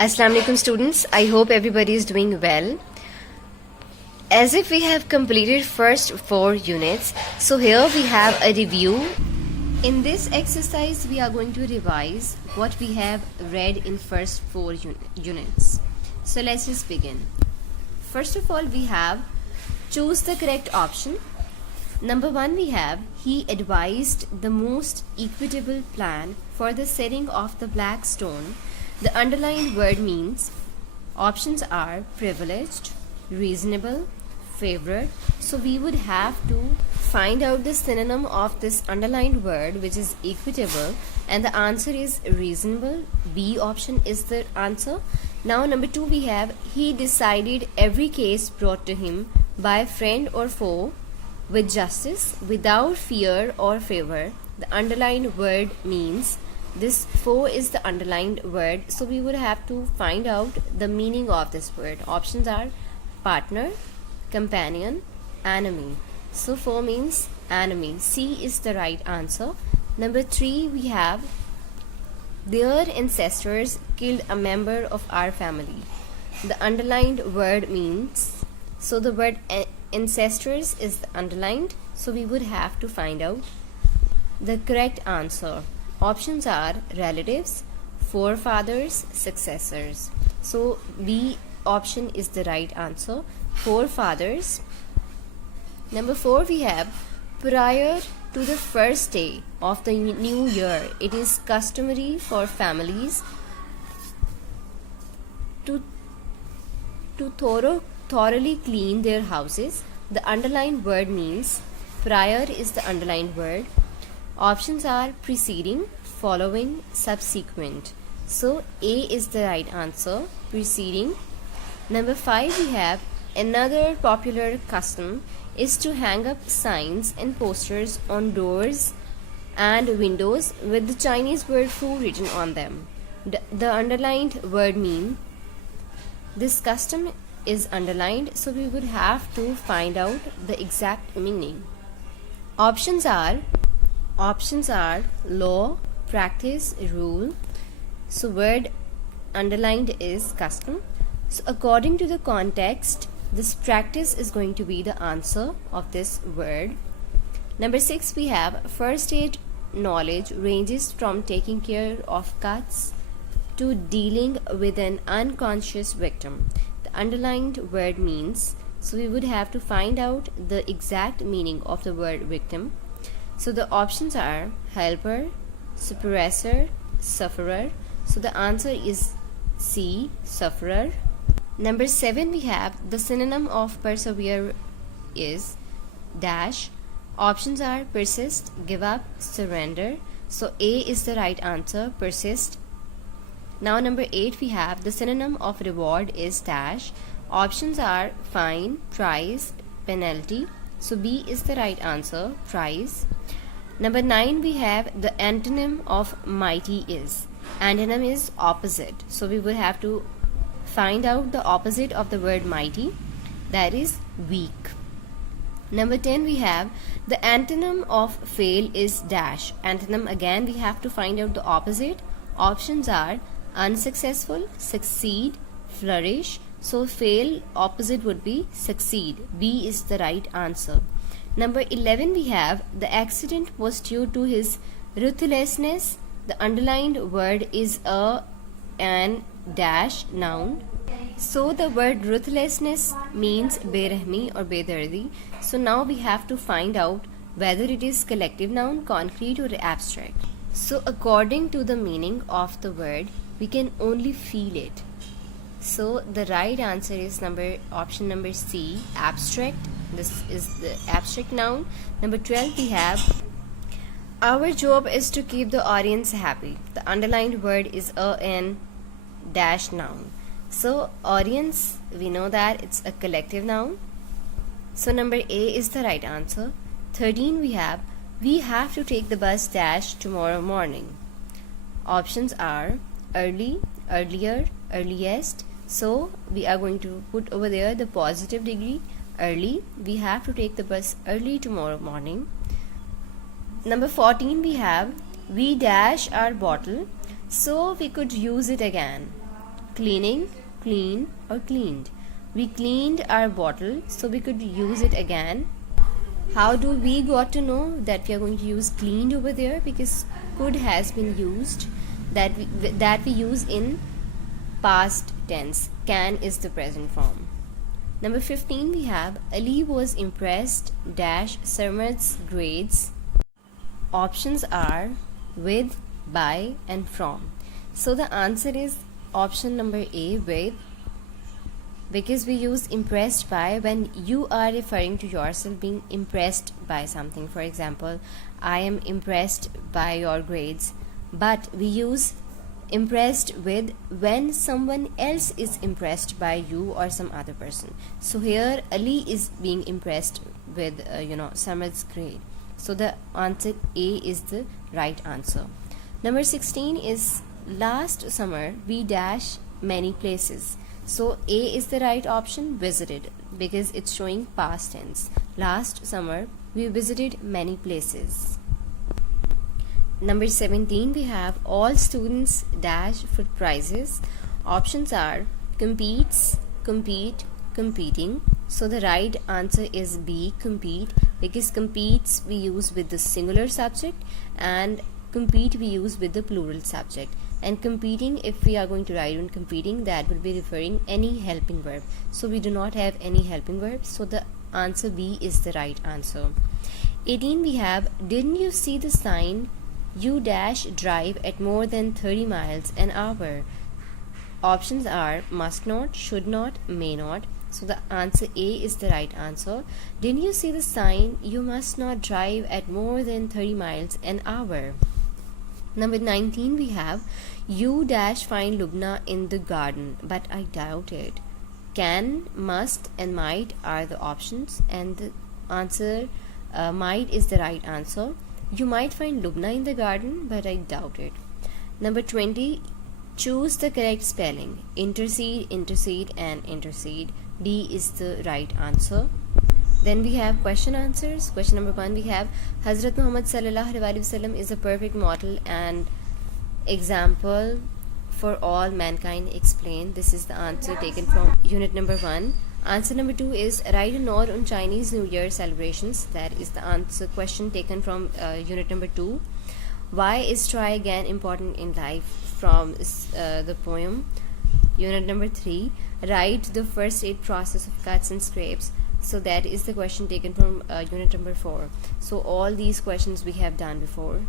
Assalamu alaikum students, I hope everybody is doing well. As if we have completed first 4 units, so here we have a review. In this exercise we are going to revise what we have read in first 4 units. So let's just begin. First of all, we have choose the correct option. Number 1, we have he advised the most equitable plan for the setting of the black stone. The underlined word means options are privileged, reasonable, favorite. So we would have to find out the synonym of this underlined word, which is equitable, and the answer is reasonable. B option is the answer. Now number 2, we have he decided every case brought to him by friend or foe with justice, without fear or favor. The underlined word means this foe is the underlined word, so we would have to find out the meaning of this word. Options are partner, companion, enemy. So foe means enemy. C is the right answer. Number 3, we have their ancestors killed a member of our family. The underlined word means, so the word ancestors is underlined, so we would have to find out the correct answer. Options are relatives, forefathers, successors. So B option is the right answer, forefathers. Number 4, we have prior to the first day of the new year, it is customary for families to thoroughly clean their houses. The underlined word means prior is the underlined word. Options are preceding, following, subsequent. So A is the right answer, preceding. Number 5, we have another popular custom is to hang up signs and posters on doors and windows with the Chinese word fu written on them. The underlined word mean this custom is underlined, so we would have to find out the exact meaning. Options are law, practice, rule. So word underlined is custom. So according to the context, this practice is going to be the answer of this word. Number 6, we have first aid knowledge ranges from taking care of cuts to dealing with an unconscious victim. The underlined word means, so we would have to find out the exact meaning of the word victim. So the options are helper, suppressor, sufferer. So the answer is C, sufferer. Number 7, we have the synonym of persevere is dash. Options are persist, give up, surrender. So A is the right answer, persist. Now number 8, we have the synonym of reward is dash. Options are fine, prize, penalty. So B is the right answer, prize. Number 9, we have the antonym of mighty is. Antonym is opposite. So we will have to find out the opposite of the word mighty, that is weak. Number 10, we have the antonym of fail is dash. Antonym, again we have to find out the opposite. Options are unsuccessful, succeed, flourish. So fail opposite would be succeed. B is the right answer. Number 11, we have the accident was due to his ruthlessness. The underlined word is an dash noun. So the word ruthlessness means berahmi or bedardi. So now we have to find out whether it is collective noun, concrete or abstract. So according to the meaning of the word, we can only feel it. So the right answer is option number C, abstract. This is the abstract noun. Number 12, we have our job is to keep the audience happy. The underlined word is an dash noun. So audience, we know that it's a collective noun. So number A is the right answer. 13, we have to take the bus dash tomorrow morning. Options are early, earlier, earliest. So we are going to put over there the positive degree, early. We have to take the bus early tomorrow morning. Number 14, we dash our bottle, so we could use it again. cleaning, clean, or cleaned. We cleaned our bottle, so we could use it again. How do we got to know that we are going to use cleaned over there? Because could has been used, that we use in past tense. Can is the present form. Number 15 we have Ali was impressed dash Sarmad's grades. Options are with, by, and from. So the answer is option number A, with, because we use impressed by when you are referring to yourself being impressed by something. For example, I am impressed by your grades. But we use impressed with when someone else is impressed by you or some other person. So here Ali is being impressed with Samad's grade. So the answer A is the right answer. Number 16 is last summer we dash many places. So A is the right option, visited, because it's showing past tense. Last summer we visited many places. Number 17 we have all students dash for prizes. Options are competes, compete, competing. So the right answer is B, compete, because competes we use with the singular subject and compete we use with the plural subject. And competing, if we are going to write on competing, that will be referring any helping verb. So we do not have any helping verbs, so the answer B is the right answer. 18 we have didn't you see the sign you dash drive at more than 30 miles an hour. Options are must not, should not, may not. So the answer A is the right answer. Didn't you see the sign you must not drive at more than 30 miles an hour. Number 19 we have you dash find Lubna in the garden, but I doubt it. Can, must, and might are the options, and the answer might is the right answer. You might find Lubna in the garden, but I doubt it. Number 20, choose the correct spelling. Intercede, intercede, and intercede. D is the right answer. Then we have question answers. Question number 1 we have Hazrat Muhammad sallallahu alaihi wasallam is a perfect model and example for all mankind. Explain. This is the answer taken from unit number 1. Answer number 2 is write a note on Chinese New Year celebrations. That is the answer question taken from unit number 2. Why is try again important in life? From the poem. Unit number 3, write the first aid process of cuts and scrapes. So that is the question taken from unit number 4. So all these questions we have done before.